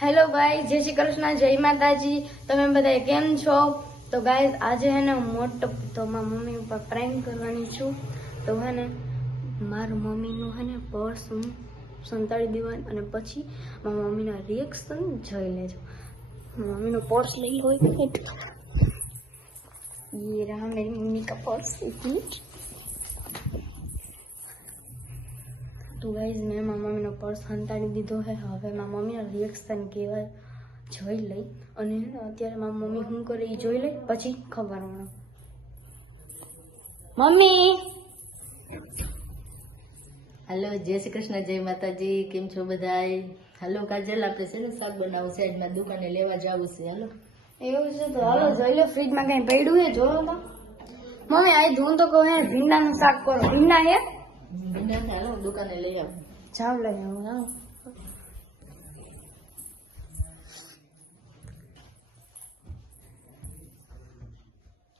Hello guys, જય શ્રી કૃષ્ણ, જય માતાજી. તમે બધા કેમ છો? તો ગાઈઝ આજે હે ને મોટો તો મારા મમ્મી ઉપર પ્રેન્ક કરવાની છું. તો હે ને મારા મમ્મીનું હે ને પર્સ હું સંતાડી દેવાનું અને પછી મારા મમ્મીના રિએક્શન જોઈ લેજો. મમ્મીનું પર્સ લઈ હોય ये रहा मेरी मम्मी का पर्स. તો ગાઈઝ મેં મારા મમ્મીનો પર્સ સંતાડી દીધો હે. હવે મારા મમ્મીના રિએક્શન કેવા જોઈ લઈ અને અત્યારે મારી મમ્મી શું કરે એ જોઈ લઈ પછી ખબર મને. મમ્મી હાલો, જય શ્રી કૃષ્ણ, જય માતાજી. કેમ છો બધાય? હાલો કાજલ, આપણે છે ને શાક બનાવવું છે, આજમાં દુકાને લેવા જવું છે. હાલો એવું છે તો હાલો જોઈ લો. ફ્રીજમાં કઈ પડ્યું હે જોયો તો. મમ્મી આ ધૂન તો કહો હે ભીંડાનું શાક કરો. ભીંડા હે હાલો દુકાને લઈ આવું. જાવ લઈ આવું. જાવ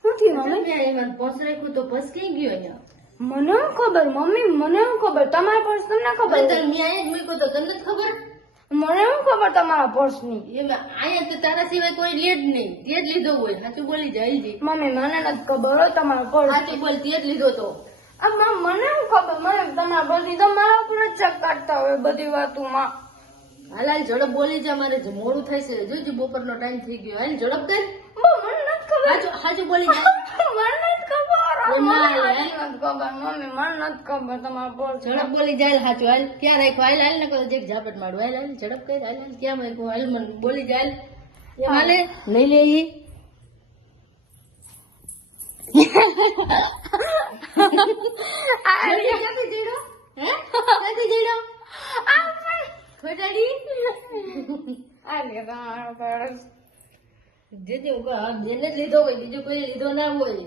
શું થયું મમ્મી? એમાં પર્સ રાખ્યું તો પર્સ ક્યાં ગયો અહીંયા? મને શું ખબર મમ્મી, મને શું ખબર? તમારા પર્સ તમને ખબર? મેં અહીંયા જ મૂક્યો તો તમને જ ખબર? મને શું ખબર તમારા પર્સ ની? એમાં અહીંયા તો તારા સિવાય કોઈ લે જ નહીં. તે જ લીધો હોય. સાચું બોલી જાય જલ્દી. મમ્મી મને નથી ખબર હો તમારો પર્સ. સાચું બોલ, તે જ લીધો તો. આ મને શું ખબર? મને તમારા બધી તમારા ઉપર જ ચક કાઢતા હોય બધી વાતોમાં. હાલ ઝડપ બોલી જા, મારે મોડું થાય છે. જોઈજો બપોરનો ટાઈમ થઈ ગયો. હાલ ઝડપ કર. મને નથી ખબર. સાચું બોલી જાય. મને નથી ખબર. એમ ના હાલે, મને નથી ખબર મમ્મી, મને નથી ખબર તમારો પર્સ. ઝડપ બોલી જાય. સાચું હાલ. ક્યાં રાખ્યો? હાલ હાલ ને કહો એક ઝાપટ મારું. હાલ હાલ ઝડપ કર. હાલ હાલ ક્યાં મૂક્યું? હાલ મને બોલી જાય. એમ હાલે લઈ લે ઈ. ક્યાંથી જઈડો? હે ક્યાંથી જઈડો? ખોટાડી આ લે તમારો પર્સ. જેને જેને લીધો હોય બીજો કોઈ લીધો ના હોય.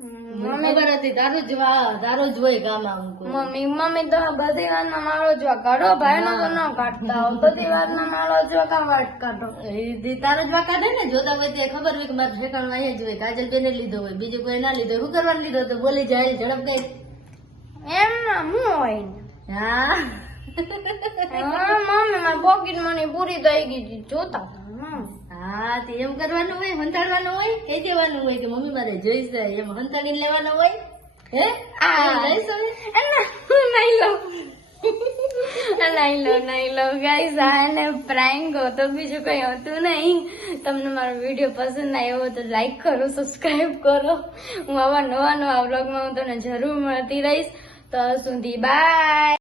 મને ખબર હતી તારું જ હોય કામ આવું કોઈ. મમ્મી તો બધી વાતમાં મારો જ કાઢો. ભાઈ નો તો ન કાઢતા હો. બધી વાતમાં મારો જ વાત કાઢો. તારો જ વાંકા દે ને. જોતા હોય ત્યાં ખબર હોય કે મારે ઠેકાણું અહીંયા જ હોય. કાજલ બેને લીધો હોય, બીજો કોઈ ના લીધો. શું કરવાનું લીધો તો બોલી જાય. ઝડપ કઈ એમ ના હું હોય ને. હા મમ્મી મારી પોકેટ મની પૂરી થઈ ગઈ હતી જોતા હા તે એમ કરવાનું હોય. હંતાડવાનું હોય. કહી દેવાનું હોય કે મમ્મી મારે જોઈશે. એમ હંતાડીને લેવાનું હોય. હે નહીં લો ગાઈસ. આને પ્રેન્ક હતો, બીજું કઈ હતું નહીં. તમને મારો વિડીયો પસંદ આવ્યો તો લાઈક કરો, સબસ્ક્રાઈબ કરો. હું આવા નવા વ્લોગમાં હું તમને જરૂર મળતી રહીશ. તો સુધી બાય.